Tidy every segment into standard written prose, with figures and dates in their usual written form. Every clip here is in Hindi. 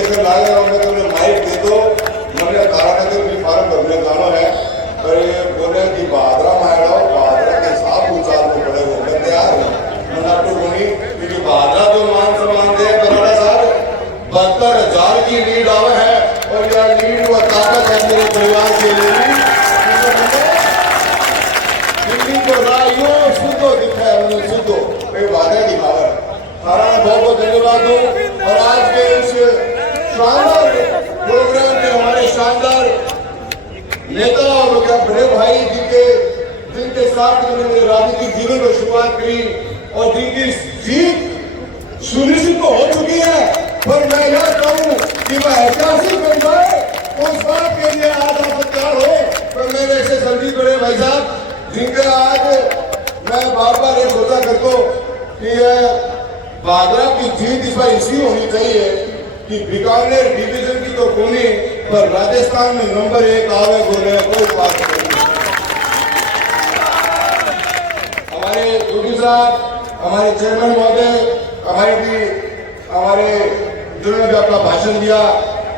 लेकर लाया और मैं तुम्हें माइक दे दो, मैंने तारानगर भी फार्म भरने जाना है। पर ये बोले कि बहादुरा मायरा बहादुरा के साथ उचार को पड़े हो मैं तैयार हूँ मनाटू होनी, क्योंकि बहादुरा तो मान सम्मान दे बराड़ा साहब 72,000 की लीड आवे है और यह लीड व ताकत है मेरे परिवार के लिए दिल्ली को राइयो सुधो दिखा है उन्हें सुधो वे वादे दिखावर सारा बहुत बहुत धन्यवाद दूं। और आज के इस शानदार प्रोग्राम में हमारे शानदार नेता और क्या बड़े भाई जिनके साथ उन्होंने राजनीतिक जीवन में शुरुआत करी और जिनकी जीत सुनिश्चित तो हो चुकी है, पर मैं यह कहूं कि वह ऐतिहासिक बन जाए उस बात के लिए आज आप तैयार हो। तो मेरे ऐसे संदीप बड़े भाई साहब जिनके आज मैं बार बार ये सोचा करता हूं कि बहादुरा की जीत इस बार इसलिए होनी चाहिए कि बीकानेर डिवीजन की तो कोनी पर राजस्थान में नंबर 1 आवे बोले कोई बात नहीं। हमारे योगी साहब, हमारे चेयरमैन महोदय, हमारे जिन्होंने भी अपना भाषण दिया,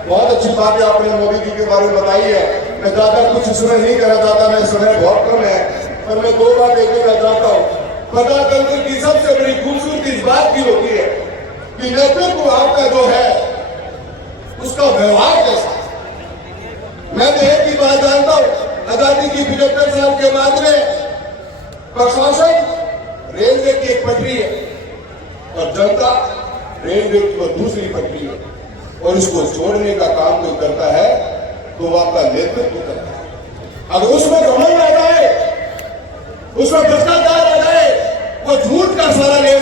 बहुत अच्छी बात है आपने मोदी जी के बारे में बताई है। मैं ज्यादा कुछ इसमें नहीं कहना चाहता, मैं समय बहुत कम है, पर मैं 2 बात कहना चाहता हूँ। प्रजातंत्र की सबसे बड़ी खूबसूरती इस बात की होती है कि नेतृत्व आपका जो है उसका व्यवहार कैसा। मैं तो एक ही बात जानता हूं, आजादी की 75 साल के बाद में प्रशासन रेलवे की एक पटरी है और जनता रेलवे की दूसरी पटरी है, और इसको जोड़ने का काम कोई करता है तो वो आपका नेतृत्व करता है। अगर उसमें घमंड आ जाए, उसमें भ्रष्टाचार आ जाए, वो झूठ का सारा ले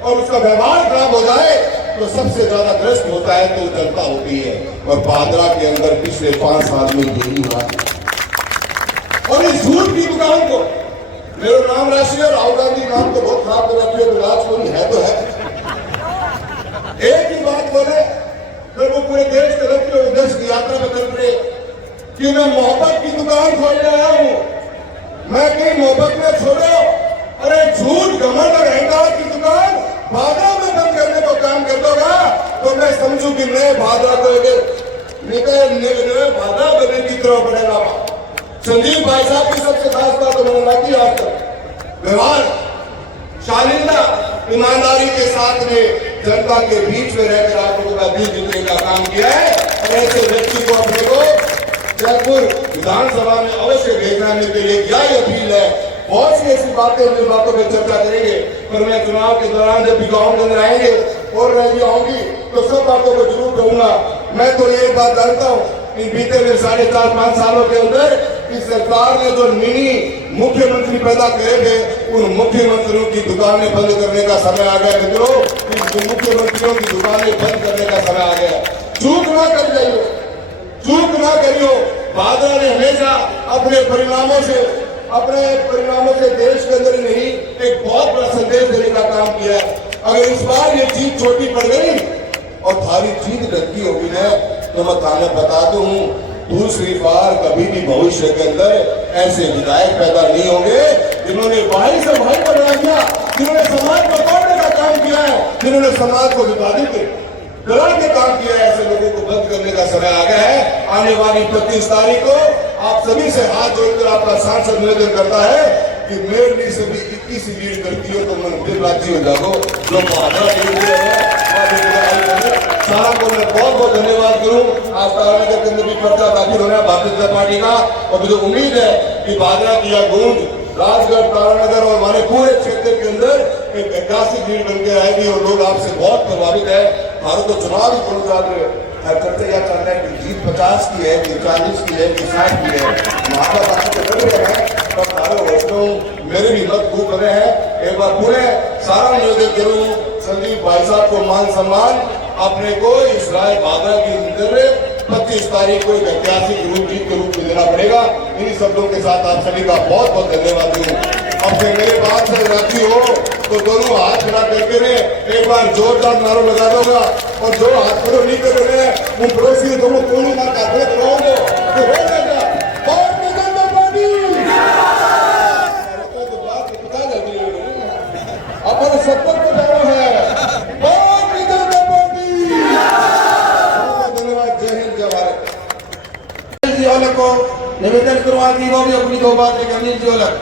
और उसका व्यवहार खराब हो जाए तो सबसे ज्यादा ग्रस्त होता है तो जनता होती है। और बहादुरा के अंदर पिछले 5 साल में यही हुआ और इस झूठ की दुकान को मेरा नाम राशि और राहुल गांधी नाम तो बहुत खराब कर रखी है, विराट कोहली है तो है। एक ही बात बोले फिर वो पूरे देश के लोग देश की यात्रा में कर रहे कि मैं मोहब्बत की दुकान खोलने आया हूं, मैं कहीं मोहब्बत में छोड़ो। अरे झूठ घमंड और अहंकार की दुकान बहादुरा में बंद करने को काम कर दोगा तो मैं समझू कि मैं बहादुरा को बहादुरा बनने की तरफ बढ़ेगा। संदीप भाई साहब की सबसे खास बात उन्होंने रखी आज तक व्यवहार, शालीनता, ईमानदारी के साथ में जनता के बीच में रहकर आपको का दिल जीतने का काम किया है। और ऐसे व्यक्ति को अपने को जयपुर विधानसभा में अवश्य भेजना के लिए क्या अपील है। बहुत सी ऐसी बातें हम बातों पर चर्चा करेंगे, पर मैं चुनाव के दौरान जब भी गाँव के अंदर आएंगे और रैली होंगी तो सब बातों को जरूर कहूंगा। मैं तो ये बात जानता हूँ कि बीते हुए 4.5-5 सालों के अंदर इस सरकार ने जो मिनी मुख्यमंत्री पैदा करे थे, उन मुख्यमंत्रियों की दुकानें बंद करने का समय आ गया। मित्रों, इन मुख्यमंत्रियों की दुकानें बंद करने का समय आ गया। चूक ना कर जाइयो, चूक ना करियो। बहादुरा ने हमेशा अपने परिणामों से देश के अंदर नहीं एक बहुत बड़ा संदेश देने का काम किया है। अगर इस बार ये जीत छोटी पड़ गई और थारी जीत लगती होगी ना तो मैं थाने बता दूं दूसरी बार कभी भी भविष्य के अंदर ऐसे विधायक पैदा नहीं होंगे जिन्होंने भाई से भाई को लड़ा दिया, जिन्होंने समाज को तोड़ने का काम किया है, जिन्होंने समाज को विभाजित लड़ा के काम किया है। ऐसे लोगों को बंद करने का समय आ गया है। आने वाली 25 तारीख को आप सभी से हाथ जोड़कर आपका सांसद निवेदन करता है कि मेरे से भी 21 लीड करती हो तो मैं फिर राज्य हो जाओ जो बहादुरा सारा को मैं बहुत बहुत धन्यवाद करूं। आज तारानगर के अंदर भी पर्चा दाखिल हो रहा है भारतीय जनता पार्टी का, और मुझे उम्मीद है कि बहादुरा की यह गूंज राजगढ़, तारानगर और हमारे पूरे क्षेत्र के अंदर एक ऐतिहासिक लीड बनकर आएगी और लोग आपसे बहुत प्रभावित है। भारत तो चुनाव ही कौन सा करते या कर रहे हैं कि जीत 50 की है कि 40 की है कि 60 की है, महात्मा गांधी तो कर रहे हैं पर सारे वैष्णव मेरे भी मत खूब रहे हैं। एक बार पूरे सारा निवेदन करूं संदीप भाई साहब को मान सम्मान अपने को इस राय बहादुरा की अंदर 25 तारीख को एक ऐतिहासिक जीत के रूप में देना पड़ेगा। इन्हीं शब्दों के साथ आप सभी का बहुत बहुत धन्यवाद दूं। अब से मेरे बात से राजी हो तो दोनों हाथ खड़ा करके ने एक बार जोरदार नारों लगा दोगा, और जो हाथ खड़े नहीं कर रहे हैं उन पड़ोसी दोनों कोने मार का हाथ लगाओगे तो हो जाएगा। अपन सत्तर को जाना है। निवेदन करूँगा कि वो भी अपनी दो बातें कर लीजिए अलग।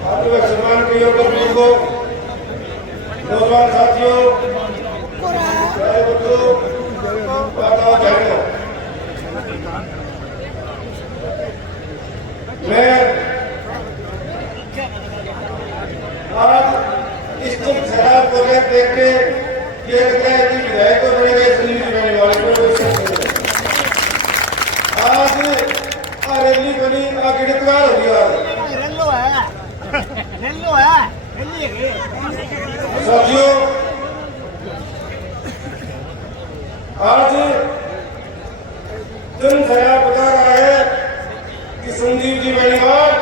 बहुत ही सम्मान के योग्य बुजुर्गों, नौजवान साथियों, बड़े बच्चों, माताओं बहनों, मैं आज इस तुम शराब को देख के ये लगता है कि विधायक को बड़े गए सुनील जी बने वाले को आज रैली बनी गिरफ्तार हो गया। साथियों, आज जनसभा बता रहा है कि संजीव जी बेनीवाल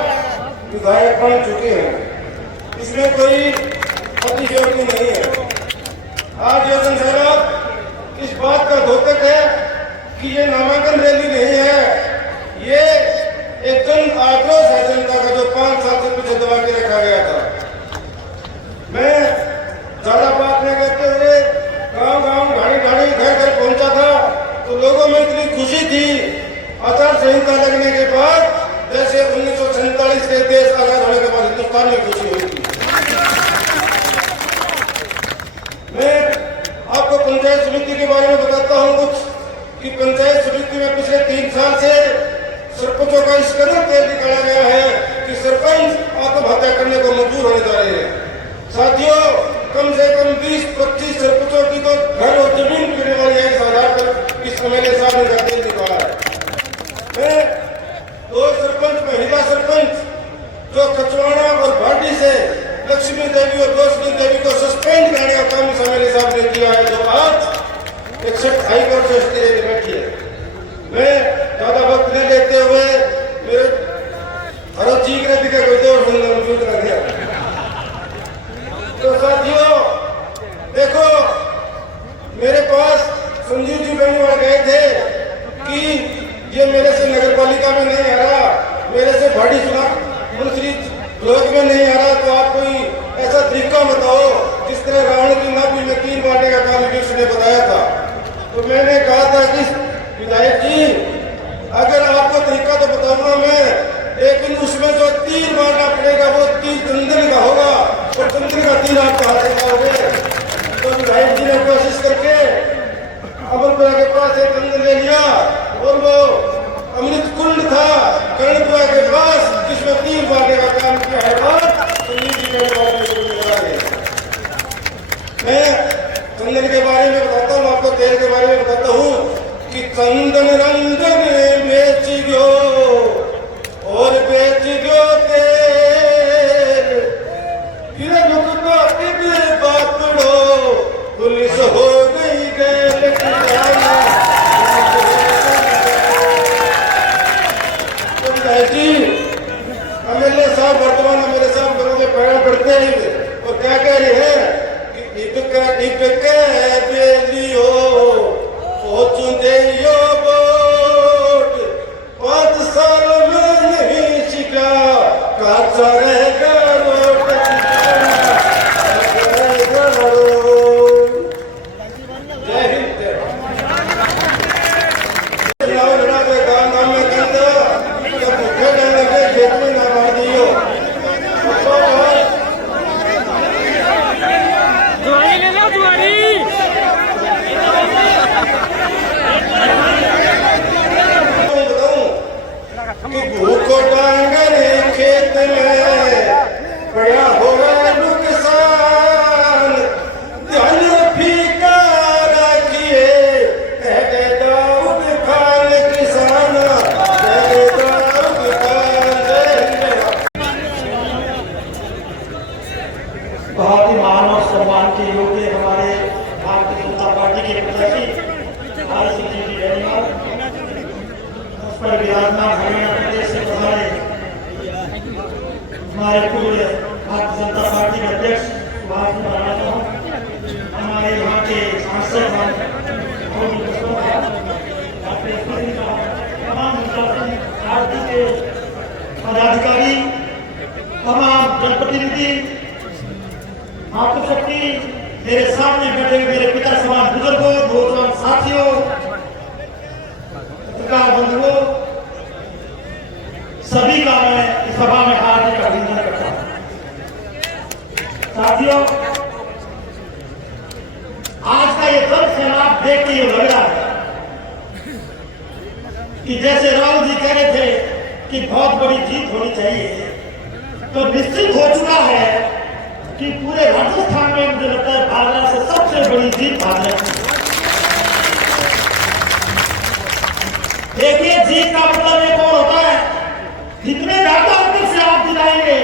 विधायक बन चुके हैं, इसमें कोई अतिशयोक्ति नहीं है। आज ये जनसभा इस बात का द्योतक है कि ये नामांकन रैली नहीं है, ये एक जन आक्रोश है जनता का जो 5 साल से पीछे दबा के रखा गया था। मैं ज्यादा बात नहीं करते हुए गांव-गांव, घाड़ी-घाड़ी, घर-घर पहुंचा था तो लोगों में इतनी खुशी थी आचार संहिता लगने के बाद जैसे 1947 के देश आजाद होने के बाद हिंदुस्तान में खुशी हुई थी। मैं आपको पंचायत समिति के बारे में बताता हूँ कुछ कि पंचायत समिति में पिछले 3 साल से सरपंचों का इस कदर तेल निकाला गया है कि सरपंच आत्महत्या करने को मजबूर होने जा रहे हैं। साथियों, कम से कम 20-25 सरपंचों की तो घर और जमीन गिरने वाली है इस आधार पर इस एमएलए साहब ने तेल निकाला है। मैं 2 सरपंच, महिला सरपंच जो कचवाड़ा और भाटी से लक्ष्मी देवी और रोशनी देवी को सस्पेंड करने का काम इस एमएलए साहब ने किया है, जो आज 61 हाईकोर्ट से स्टे बैठी है। मैं ज्यादा वक्त नहीं लेते हुए मेरे हर चीज ने दिखे कोई दौर मौजूद कर दिया। तो साथियों देखो, मेरे पास संजीव जी बेनीवाल गए थे कि ये मेरे से नगर पालिका में नहीं आ रहा, मेरे से भाड़ी मंत्री ब्लॉक में नहीं आ रहा, तो आप कोई ऐसा तरीका बताओ जिस तरह रावण की नाभि में 3 बांटने का काम ने बताया था। तो मैंने कहा था कि विधायक जी, अगर आपको तरीका तो बताऊंगा मैं, लेकिन उसमें जो तीर मारना पड़ेगा वो तीर चंदन का होगा और चंदन का तीर आप कहां से मारोगे। तो विधायक जी ने कोशिश करके अमरपुरा के पास एक चंदन ले लिया और वो अमृत कुंड था कर्णपुरा के पास जिसमें तीर मारने का काम किया है। मैं चंदन के बारे में बताता हूँ, आपको तेल के बारे में बताता हूँ कि चंदन रंजन बेच गयो और बेच गयो तेल, फिर रुकता बापड़ो पुलिस हो गई गैल जी। एमएलए साहब वर्तमान एमएलए साहब घरों में पैरा पड़ते हैं और क्या कह रहे हैं कि बेलियो दे वोट 5 साल में नहीं सीखा काचा रहेगा रोट। जय हिंद। चुनाव लड़ा के गांव में कहता जब भूखे न लगे खेत में ना मार दियो। भूखो डांगर खेत में बड़ा होगा नुकसान, ध्यान फीका रखिए दाऊद खान किसान, दाऊद खान। बहुत ही मान और सम्मान के योग्य हमारे भारतीय जनता पार्टी के प्रत्याशी उस पर विराजमान हरियाणा प्रदेश से पधारे हमारे पूर्व भारतीय जनता पार्टी के अध्यक्ष सुभाष महाराजा, हमारे यहाँ के सांसद तमाम पार्टी के पदाधिकारी, तमाम जनप्रतिनिधि, मेरे सामने बैठे हुए मेरे पिता समान बुजुर्गों, नौजवान साथियों, पत्रकार बंधुओं, सभी का मैं इस सभा में हार्दिक अभिनंदन करता हूं। साथियों, आज का ये जन सैलाब देख के ये लग रहा है कि जैसे राहुल जी कह रहे थे कि बहुत बड़ी जीत होनी चाहिए, तो निश्चित हो चुका है कि पूरे राजस्थान में मुझे लगता है भाजपा से सबसे बड़ी जीत भाजपा की। देखिए, जीत का मतलब एक और होता है, जितने ज्यादा अंतर से आप दिलाएंगे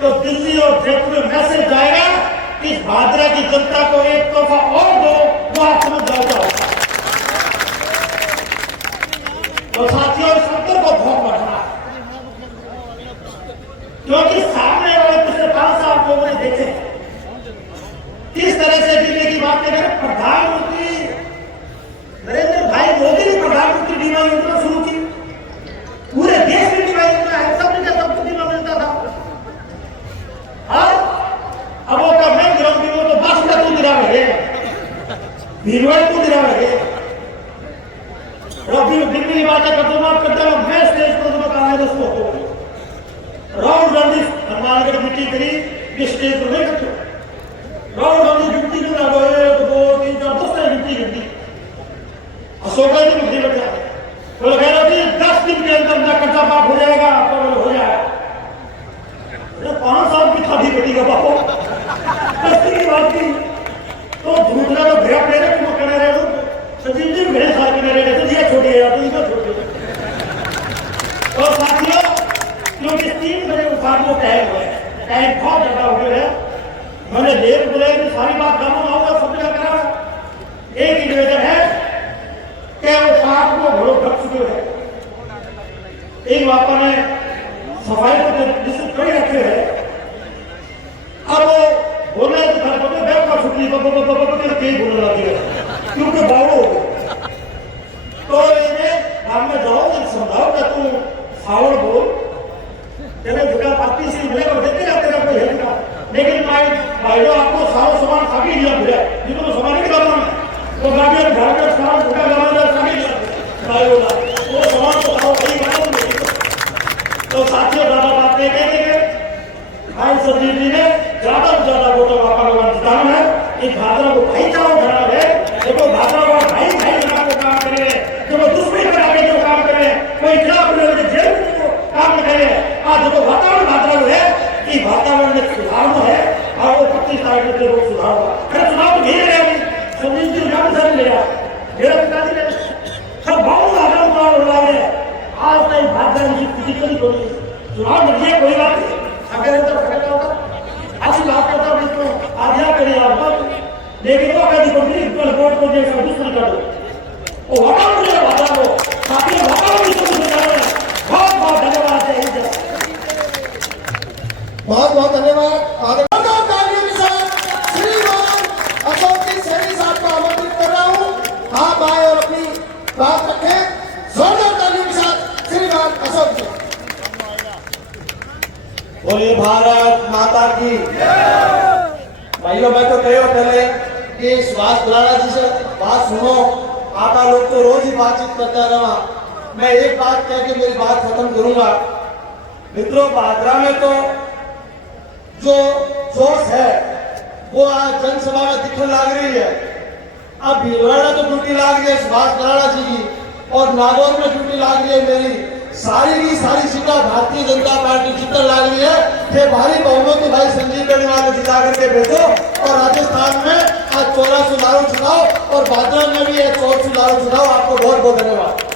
तो दिल्ली और जयपुर में मैसेज जाएगा कि इस भाजपा की जनता को एक तोहफा और दो, वो आप समझ जाएगा होता है। तो साथियों, इस अंतर को बहुत बढ़ना है, क्योंकि सामने वाले पिछले 5 साल लोगों ने देखे किस तरह से बीमे की बात करें। प्रधानमंत्री नरेंद्र भाई मोदी ने प्रधानमंत्री बीमा योजना शुरू की, पूरे देश में बीमा योजना है, सबने सबको बीमा मिलता था। और अब वो कर रहे बीमा तो बस का तू गिरा रहे बीमा तू गिरा रहे रबी दिल्ली की बातें करते हुए मैं स्टेज पर बताया दोस्तों को राहुल गांधी हनुमानगढ़ मीटिंग करी, स्टेज पर नहीं करते। राहुल गांधी गिनती करना, 1 2 3 4 10 गिनती करती, अशोक जी गिनती करता है, बोले कह रहे थे 10 दिन के अंदर ना कर्जा माफ हो जाएगा, आपका हो जाएगा। 5 साल की खादी कटी का बापो 10 दिन की बात की तो झूठना तो भेड़ ले रहे, तुम कहने रहे हो सचिन जी भेड़ साल के रहे तो ये छोड़िए या तो इसको छोड़ दीजिए। तो साथियों, क्योंकि 3 बजे उठा को टाइम हुआ है, टाइम बहुत ज्यादा हो गया है, मैंने देर बुलाए कि सारी बात गाँव में आऊंगा, सब जगह करा। एक ही निवेदन है कि वो साथ को घोड़ों ढक चुके हैं, एक बापा ने सफाई को जिससे कड़ी रखे है, अब वो बोलने तो घर पर बैठ कर छुट्टी तेज बोलने लगी है, क्योंकि बाबू तो इन्हें काम में जाओ, समझाओ कि तू फावड़ बोल, तेरे बेटा पार्टी से मिले और देते जाते रहे कोई है का, लेकिन भाइयों आपको सारा सामान खाके लिया मिला, जिनको तो सामान नहीं करना है तो गाड़ी घर का सामान भूखा लगाना खाके लिया भाइयों का वो सामान तो खाओ कहीं बनाओ नहीं। तो साथियों, ज्यादा बात नहीं कहेंगे, भाई संजीव जी ने ज्यादा से ज्यादा वोटों का भगवान जिताना है, इस भाजपा को भाईचारा बनाना है, देखो भाजपा को भाई भाई बना के काम करे, जो दुश्मनी बना के जो काम करे, कोई खिलाफ जेल काम करे। आज देखो वातावरण भाजपा है कि वातावरण में सुधार है और वो 25 तारीख के लोग सुधार होगा, फिर चुनाव तो नहीं रहे, संजीव जी नाम से ले रहा मेरा पिताजी ने सब बहुत आगे चुनाव लड़ा है, आज तक भाजपा की स्थिति कभी बोली चुनाव लड़िए कोई बात नहीं, अगर तो खड़ा होगा अच्छी बात करता हूँ इसको आज्ञा करिए आप, लेकिन वो कभी कंपनी वोट को जैसा दुश्मन कर दो वो वातावरण को काफी वातावरण की बहुत बहुत धन्यवाद है। बहुत बहुत धन्यवाद। तालियों के साथ श्रीमान अशोक जी सैनी साहब को आमंत्रित कर रहा हूँ, आप आए और अपनी बात रखें। जोरदार तालियों के साथ श्रीमान अशोक जी। बोलिए भारत माता की। भाइयों, मैं तो कहो पहले कि सुभाष बराड़ा जी से बात सुनो, आता लोग तो रोज ही बातचीत करता रहा, मैं एक बात कह के मेरी बात खत्म करूंगा। मित्रों, भादरा में तो जो जोश है वो आज जनसभा में दिखने लग रही है। अब भीलवाड़ा तो ड्यूटी लाग रही है सुभाष बराड़ा जी की, और नागौर में ड्यूटी लाग रही है मेरी। सारी की सारी सीटा भारतीय जनता पार्टी जीतने लग रही है। ये भारी बहुमत तो भाई संजीव बेनीवाल ने जिता करके भेजो, और राजस्थान में आज 14 सुधारों चुनाव और भादरा में भी 14 सुधारों चुनाव। आपको बहुत बहुत धन्यवाद।